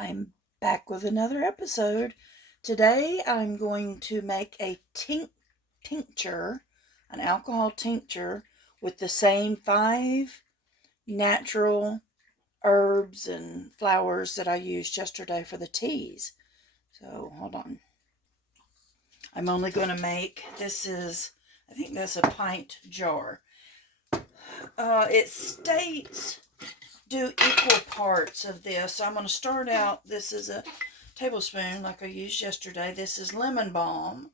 I'm back with another episode. Today I'm going to make a tincture, an alcohol tincture with the same 5 natural herbs and flowers that I used yesterday for the teas. So hold on. I'm only going to make, I think that's a pint jar. It states do equal parts of this. So I'm going to start out, this is a tablespoon like I used yesterday. This is lemon balm.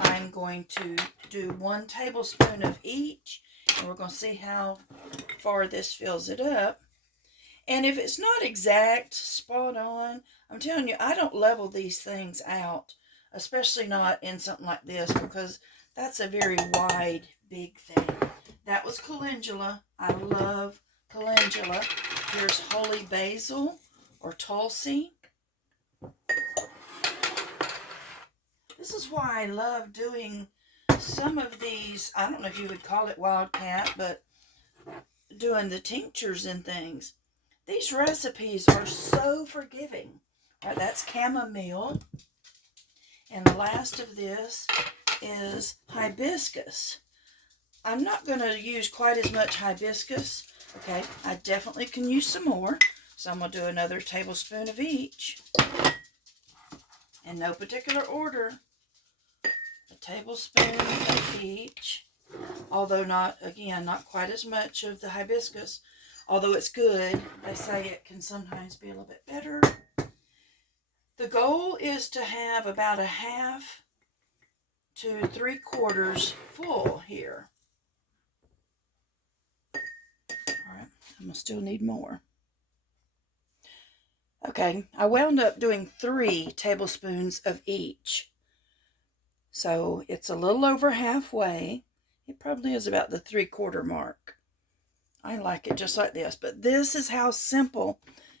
I'm going to do 1 tablespoon of each, and we're going to see how far this fills it up. And if it's not exact, spot on, I'm telling you, I don't level these things out, especially not in something like this, because that's a very wide, big thing. That was calendula. I love calendula. Here's holy basil or tulsi. This is why I love doing some of these, I don't know if you would call it wildcat, but doing the tinctures and things. These recipes are so forgiving. All right, that's chamomile. And the last of this is hibiscus. I'm not going to use quite as much hibiscus. Okay, I definitely can use some more. So I'm going to do another tablespoon of each. In no particular order. A tablespoon of each. Although not quite as much of the hibiscus. Although it's good, they say it can sometimes be a little bit better. The goal is to have about 1/2 to 3/4 full here. All right, I'm going to still need more. Okay, I wound up doing 3 tablespoons of each. So it's a little over halfway. It probably is about the 3/4 mark. I like it just like this, but this is how simple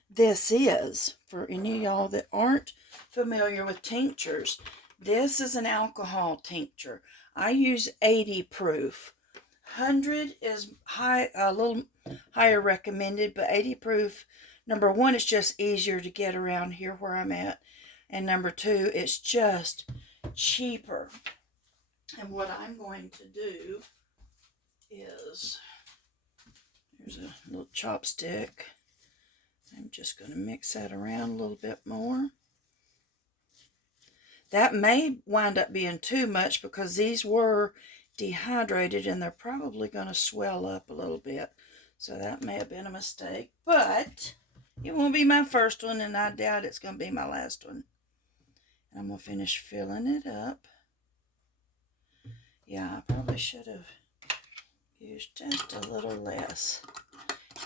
this is for any of y'all that aren't familiar with tinctures. This is an alcohol tincture. I use 80 proof. 100 is high, a little higher recommended, but 80 proof, number 1, it's just easier to get around here where I'm at, and number 2, it's just cheaper. And what I'm going to do is, there's a little chopstick. I'm just going to mix that around a little bit more. That may wind up being too much because these were dehydrated and they're probably going to swell up a little bit. So that may have been a mistake, but it won't be my first one, and I doubt it's going to be my last one. And I'm going to finish filling it up. Yeah, I probably should have used just a little less.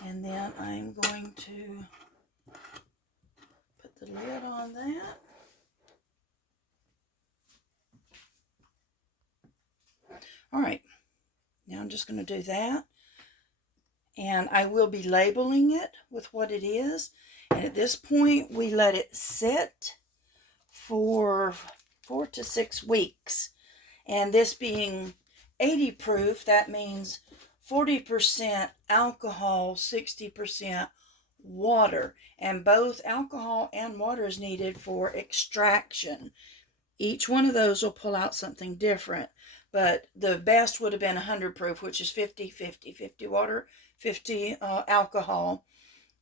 And then I'm going to put the lid on that. All right, now I'm just going to do that. And I will be labeling it with what it is. And at this point, we let it sit for 4 to 6 weeks. And this being 80 proof, that means 40% alcohol, 60% water. And both alcohol and water is needed for extraction. Each one of those will pull out something different. But the best would have been 100 proof, which is 50 water, 50 alcohol.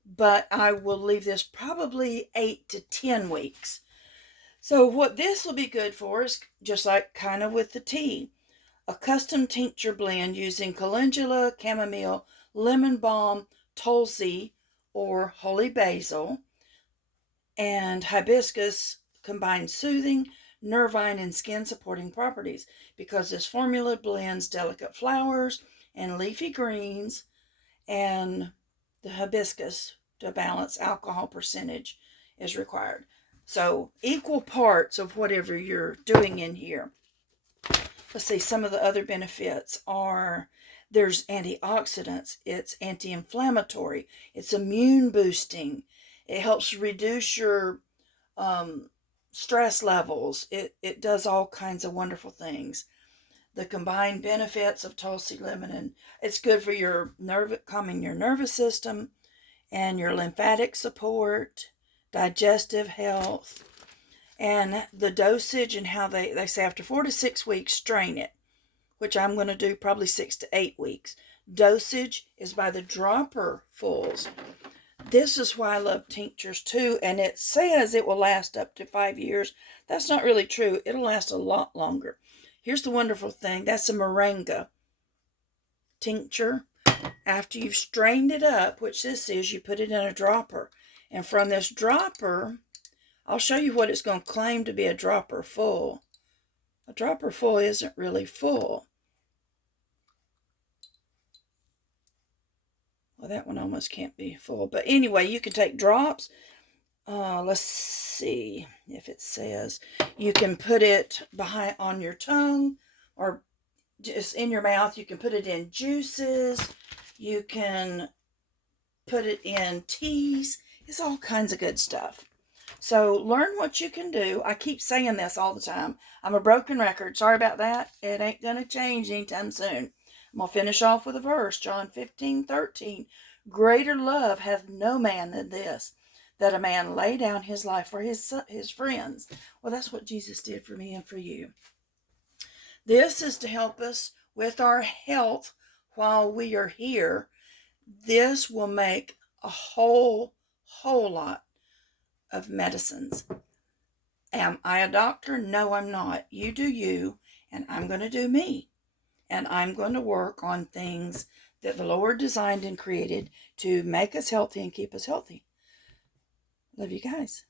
But I will leave this probably 8 to 10 weeks. So what this will be good for is just like kind of with the tea. A custom tincture blend using calendula, chamomile, lemon balm, tulsi, or holy basil, and hibiscus combines soothing, nervine, and skin supporting properties because this formula blends delicate flowers and leafy greens and the hibiscus to balance alcohol percentage is required. So equal parts of whatever you're doing in here. Let's see, some of the other benefits are there's antioxidants, it's anti-inflammatory, it's immune boosting, it helps reduce your stress levels. It does all kinds of wonderful things. The combined benefits of tulsi, lemon, and it's good for your calming your nervous system and your lymphatic support, digestive health, and the dosage and how they say after 4 to 6 weeks, strain it, which I'm going to do probably 6 to 8 weeks. Dosage is by the dropper fulls. This is why I love tinctures too, and it says it will last up to 5 years. That's not really true. It'll last a lot longer. Here's the wonderful thing. That's a moringa tincture. After you've strained it up, which this is, you put it in a dropper. And from this dropper, I'll show you what it's going to claim to be a dropper full. A dropper full isn't really full. Well, that one almost can't be full. But anyway, you can take drops. Let's see if it says. You can put it behind on your tongue or just in your mouth. You can put it in juices. You can put it in teas. It's all kinds of good stuff. So learn what you can do. I keep saying this all the time. I'm a broken record. Sorry about that. It ain't going to change anytime soon. I'm going to finish off with a verse. John 15:13. Greater love hath no man than this, that a man lay down his life for his friends. Well, that's what Jesus did for me and for you. This is to help us with our health while we are here. This will make a whole lot of medicines. Am I a doctor? No, I'm not. You do you, and I'm going to do me. And I'm going to work on things that the Lord designed and created to make us healthy and keep us healthy. Love you guys.